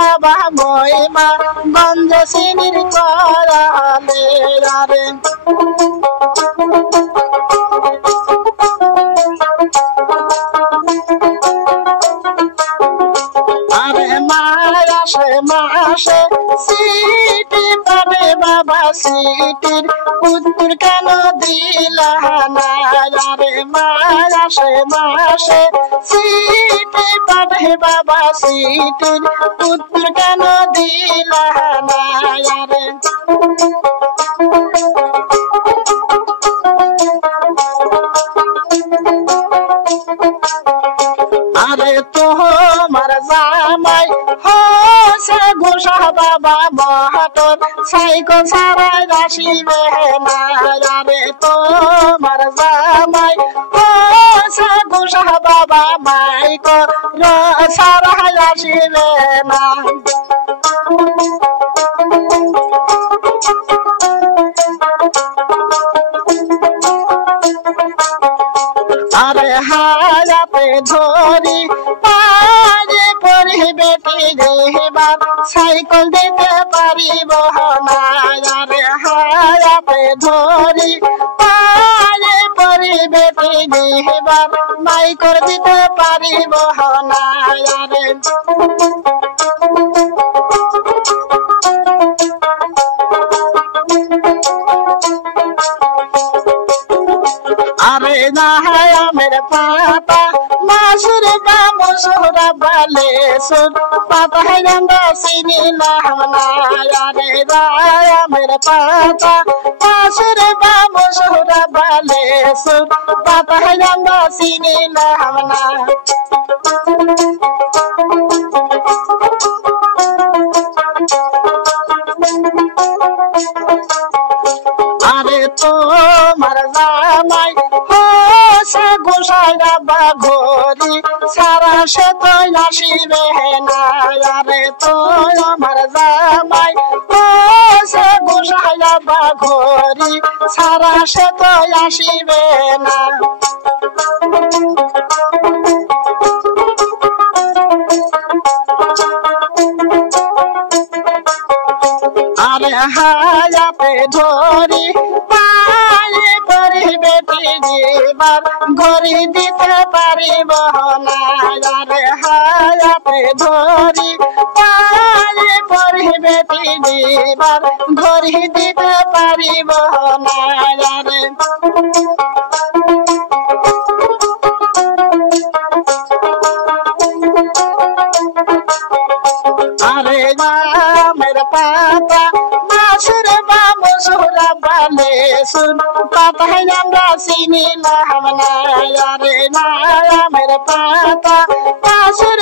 বাবা মহিমা গন্ধ সিনির করালে আরে আরে মাসে সিটি পাবে বাবা সিটির উত্তর কেন দিলা না আরে মাসে সিটি পাবে বাবা সিটির উত্তর কেন দিলা না আরে আরে তোমার জামাই হসে ঘোষা বাবা মহাতর সাইকেল ছাড়াই আসিবে না আরে তোমার জামাই হসে ঘোষা বাবা মাইকর ছাড়াই আসিবে না আরে হায়াতে ধরি পারে পরি বেটি যেবার সাইকেল দিতে পারিব না আরে হায়াতে ধরি পারে পরি বেটি যেবার মাইকর দিতে পারিব না আরে আরে না আমের পাতা মাসুর বা মসুরা বালে সুর পাতা গন্ধ চিনি না আরে আমের পাতা মাসুর বা মসুরা বালে সুর পাতা গন্ধ চিনি না আরে তোমার জামাই হসে গোসাই বাবা ঘরি সারা সে তো আসিবে না আরে তোমার জামাই হসে গোসাই বাবা ঘরি সারা সে তো আসিবে না আরে হায়াতে ধরি পায়ে পরি বেটি জীবার ঘরি দিতে পারিব না আরে হায়াতে ধরি পায়ে পরি বেটি জীবার ঘরি দিতে পারিব না আরে আরে আমের পাতা মাসুর বা মসুরা বালে সুর পাতায় আমরা চিনি না আরে আমের পাতা মাসুর